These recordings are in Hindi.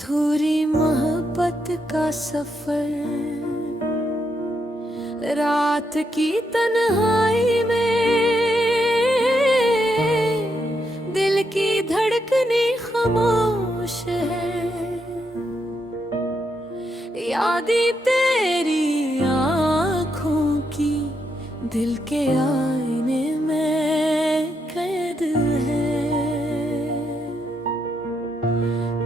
अधूरी मोहब्बत का सफर, रात की तन्हाई में दिल की धड़कनें खामोश है। यादें तेरी आँखों की दिल के आईने में कैद है।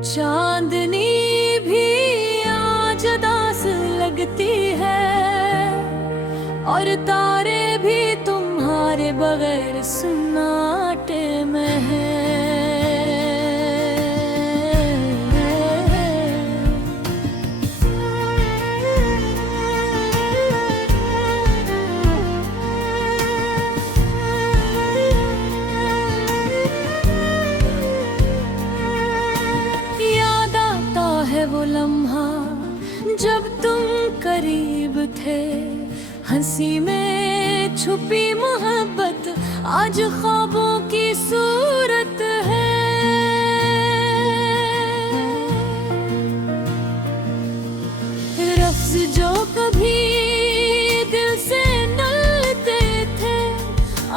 चांदनी भी आज उदास लगती है और तारे भी तुम्हारे बगैर सन्नाटे में है। याद आता है वो लम्हा जब तुम करीब थे, हंसी में छुपी मोहब्बत आज ख्वाबों की सूरत है। लफ्ज़ जो कभी दिल से निकलते थे,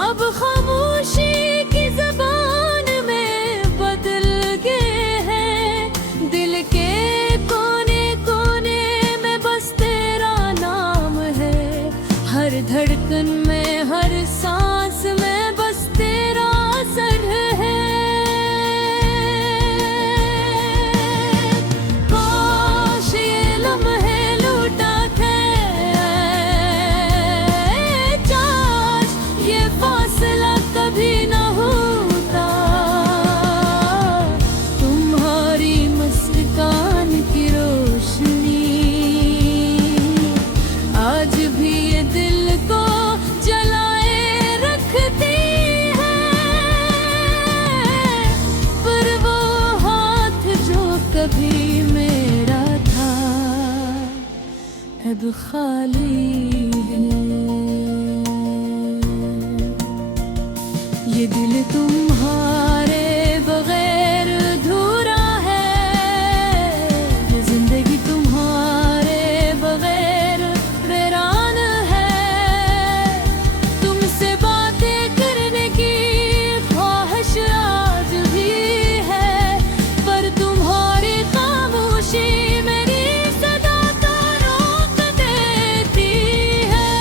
अब खामोशी की ज़बान में बदल गए हैं। दिल के कोने कोने में बस तेरा नाम है, हर धड़कन में हर सांस में बस तेरा असर है। काश ये लम्हे लौटा थे, काश ये फासला कभी न होता। तुम्हारी मुस्कान की रोशनी आज भी ये दिल को जलाए रखती है। पर वो हाथ जो कभी मेरा था अब खाली है। ये दिल तुम्हारे बगैर अधूरा है, ये जिंदगी तुम्हारे बगैर वीरान है। तुमसे बातें करने की ख्वाहिश आज भी है, पर तुम्हारी खामोशी मेरी सदा को रोक देती है।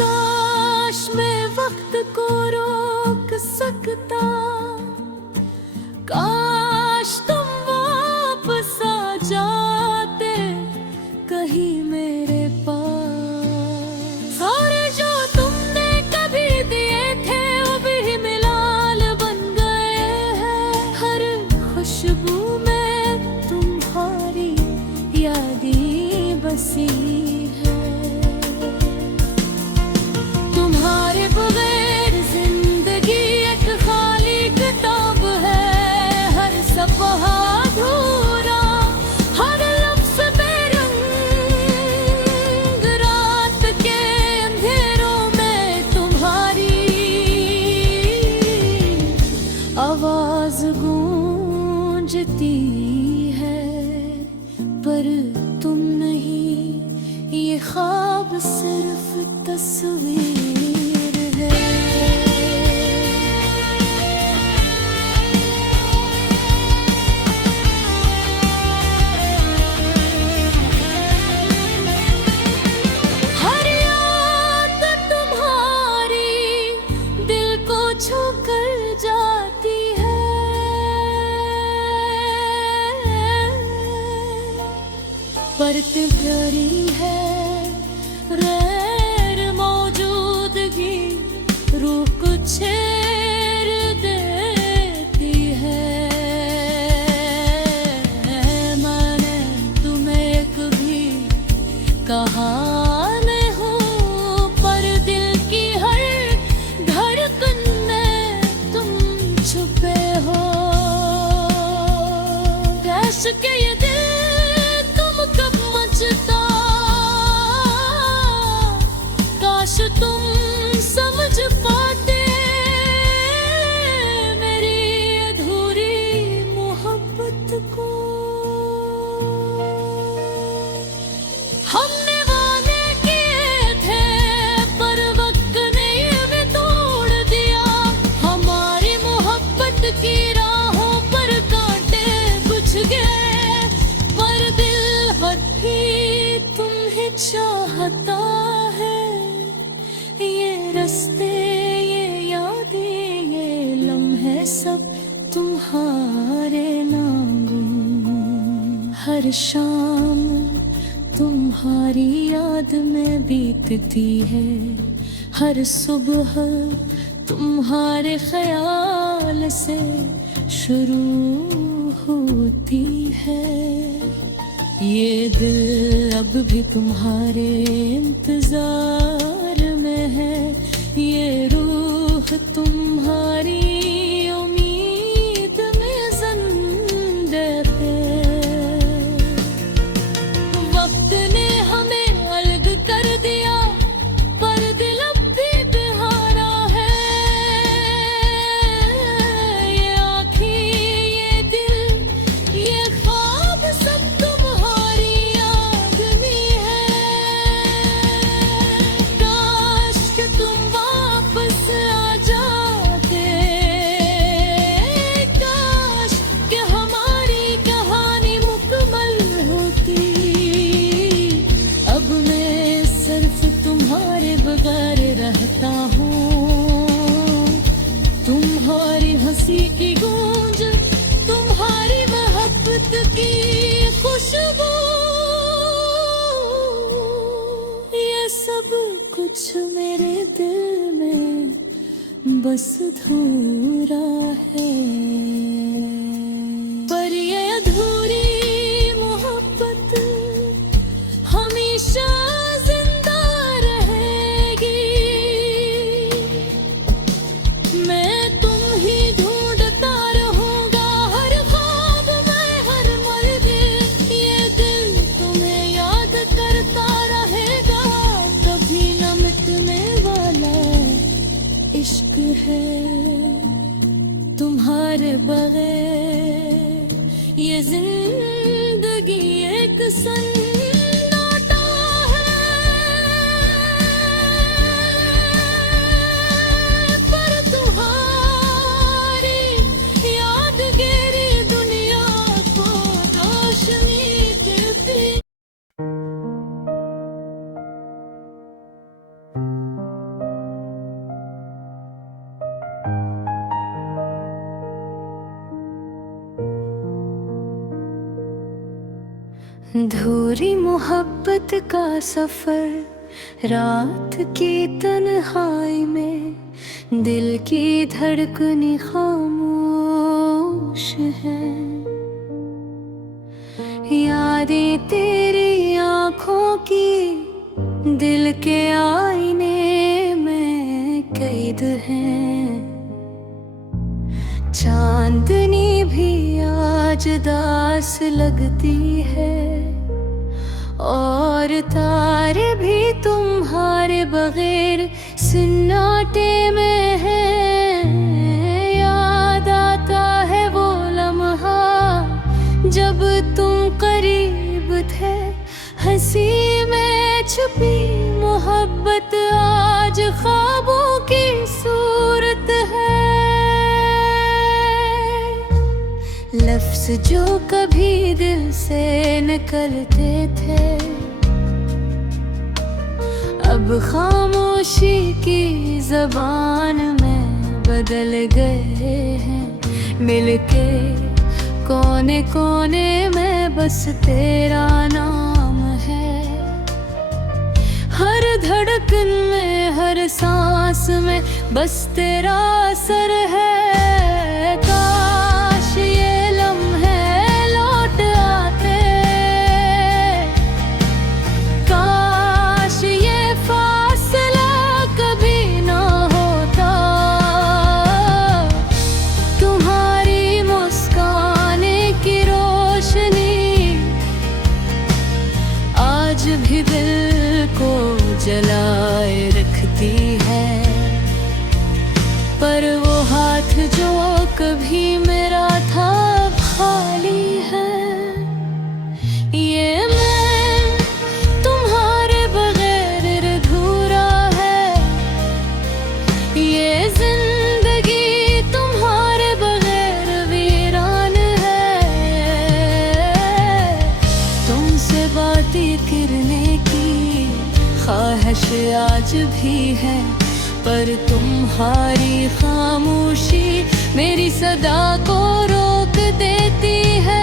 काश मैं वक्त को रोक सकता, काश तुम वापस आ जाते कहीं मेरे पास। और जो तुमने कभी दिए थे वो भी मिलाल बन गए हैं। हर खुशबू में तुम्हारी यादें बसी है। तुम्हारे बगैर जिंदगी एक खाली किताब है, हर सफ़हा अधूरा, हर लफ्ज़ बेरंग। रात के अंधेरों में तुम्हारी आवाज़ गूंजती है, पर तुम नहीं, ये ख्वाब सिर्फ तस्वीर है। हर याद तुम्हारी दिल को छू कर जाती है। पर प्यारी है गैर मौजूदगी, रूह को छेड़ देती है। मैंने तुम्हें कभी कहा नहीं हूँ, पर दिल की हर धड़कन में तुम छुपे हो। कैश के ये दिल तुम कब मचता, काश तुम समझ पाते। चाहता है, ये रास्ते, ये यादें, ये लम्हे सब तुम्हारे नाम। हर शाम तुम्हारी याद में बीतती है, हर सुबह तुम्हारे ख्याल से शुरू होती है। ये दिल अब भी तुम्हारे इंतजार में है, ये रूह तुम्हारी उम्मीद में जिंदा है। वक्त ने हमें अलग कर दिया, पर दिल अब भी बेहारा है। ये आँखें, ये दिल, ये ख्वाब सब तुम्हारी याद में है। काश कि तुम वापस आ जाते, काश कि हमारी कहानी मुकम्मल होती। अब मैं सिर्फ तुम्हारे बगैर रहता हूँ, तुम्हारी हंसी की गूंज, तुम्हारी मोहब्बत की खुशबू, ये सब कुछ मेरे दिल में बस अधूरा है। पर ये अधूरी मोहब्बत हमेशा जिंदा रहेगी। मैं तुम ही ढूंढता रहूंगा, हर ख्वाब में, हर मर्ज़ी। ये दिल तुम्हें याद करता रहेगा, कभी न मिटने वाला इश्क है। तुम्हारे बगैर ये जिंदगी एक सन्नाटा है। पर तुम्हारी यादगिरी दुनिया को रोशनी देती। धूरी मोहब्बत का सफर, रात की तन्हाई में दिल की धड़कनें खामोश हैं। यादें तेरी आँखों की दिल के आईने में कैद हैं। चांदनी भी आज दास लगती है, और तारे भी तुम्हारे बगैर सन्नाटे में हैं। याद आता है वो लम्हा जब तुम करीब थे, हंसी में छुपी मोहब्बत आज ख्वाबों की सूरत है। लफ्ज़ जो कभी दिल से निकलते थे, अब खामोशी की ज़बान में बदल गए हैं। मिलके कोने कोने में बस तेरा नाम है। हर धड़कन में, हर सांस में बस तेरा असर है। काश ये लम्हे लौट आते, काश ये फासला कभी ना होता। तुम्हारी मुस्काने की रोशनी आज भी दिल को जलाए रखती है। पर वो हाथ जो कभी मेरा था अब खाली है। ये मैं तुम्हारे बगैर अधूरा है, ये जिंदगी तुम्हारे बगैर वीरान है। तुम तुमसे बातें करने की ख्वाहिश आज भी है, पर तुम्हारी खामोशी मेरी सदा को रोक देती है।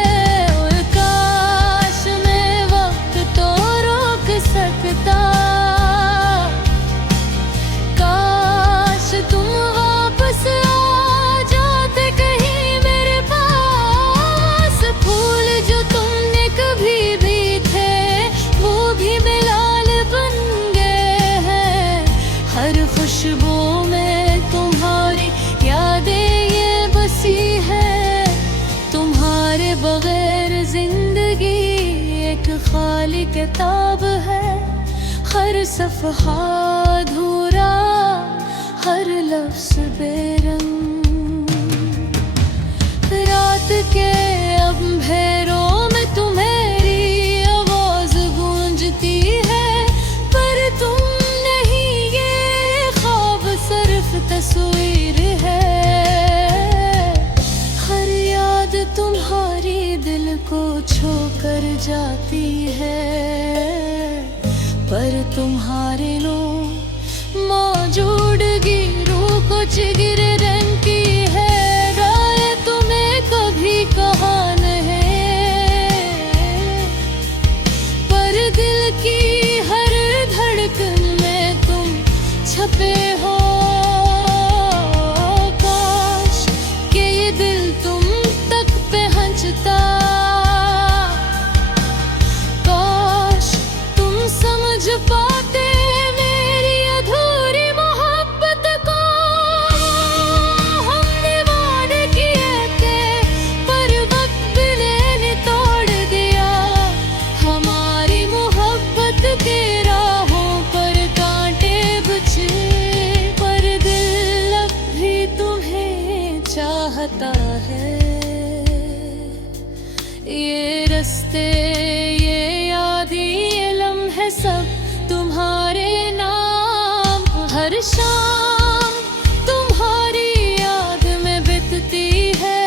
और काश मैं वक्त तो रोक सकता, काश तुम वापस आ जाते कहीं मेरे पास। फूल जो तुमने कभी भी थे वो भी मिलाल बन गए हैं। हर खुशबू में तुम्हारी यादें ये बसी है। तुम्हारे बगैर जिंदगी एक खाली किताब है, हर सफ़हा अधूरा, हर लफ्ज़ बेरंग। रात के अंधेरों में तुम्हारी आवाज़ गूंजती है, पर तुम नहीं, ये ख्वाब सिर्फ तस्वीर है। हर याद तुम्हारी दिल को छू कर जाती है, पर तुम्हारे लो मौजूदगी रूह कुछ गिरे रंग की है। राय तुम्हें कभी कहा नहीं, पर दिल की हर धड़कन में तुम छपे हो। काश के ये दिल तुम तक पहुंचता, काश तुम समझ पाते मेरी अधूरी मोहब्बत को। हमने वादे किए थे पर वक्त ने तोड़ दिया। हमारी मोहब्बत के राहों पर कांटे बिछे, पर दिल अब भी तुम्हें चाहता है। ये रास्ते, ये यादें, ये लम्हे सब तुम्हारे नाम। हर शाम तुम्हारी याद में बीतती है,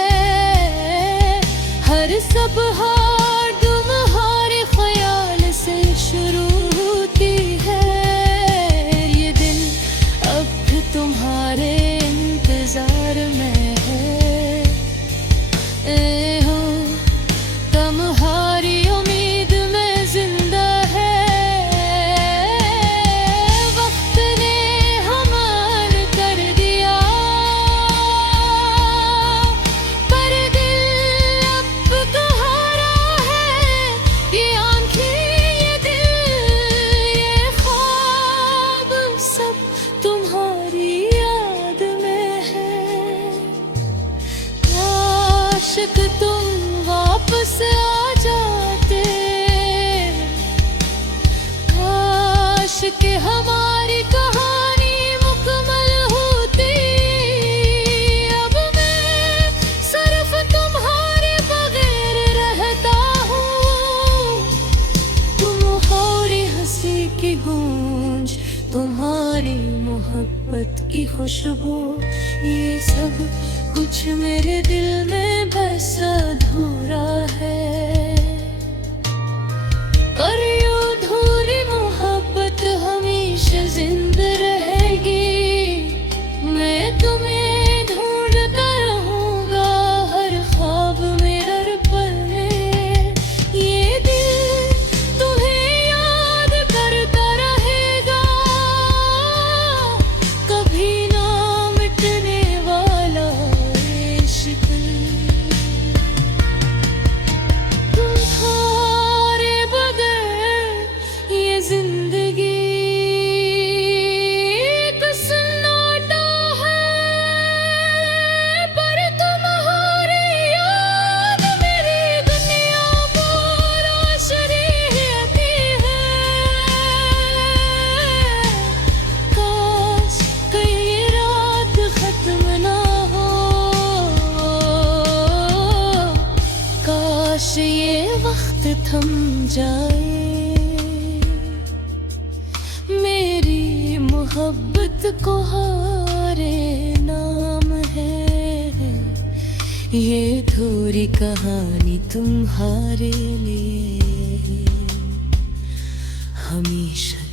हर सुबह तुम्हारे ख्याल से शुरू होती है। ये दिन अब भी तुम्हारे इंतजार में है। ए हो तुम्हारी उम्मीद में जिंदा है। वक्त ने हमार कर दिया, पर दिल अब तुम्हारा है। ये आंखें, ये दिल, ये ख्वाब सब तुम्हारी याद में है। काश कि तुम वापस आ जाते, काश कि हमारी कहानी मुकम्मल होती। अब मैं सिर्फ तुम्हारे बगैर रहता हूँ। तुम्हारी हंसी की गूंज, तुम्हारी मोहब्बत की खुशबू, ये सब कुछ मेरे दिल में बस अधूरा है। और ये अधूरी मोहब्बत हमेशा जिंदा रहेगी। मैं तुम्हें ढूंढता रहूंगा हर ख्वाब में, हर पल में। ये दिल तुम्हें याद करता रहेगा, कभी ना मिटने वाला इश्क। तुम्हारे बगैर ये जिंदगी एक सन्नाटा है, पर तुम्हारी याद मेरी दुनिया को रोशनी देती है। काश कहीं रात खत्म ना हो, काश ये वक्त थम जाए। मेरी मोहब्बत को हारे नाम है, ये अधूरी कहानी तुम्हारे लिए। हमेशा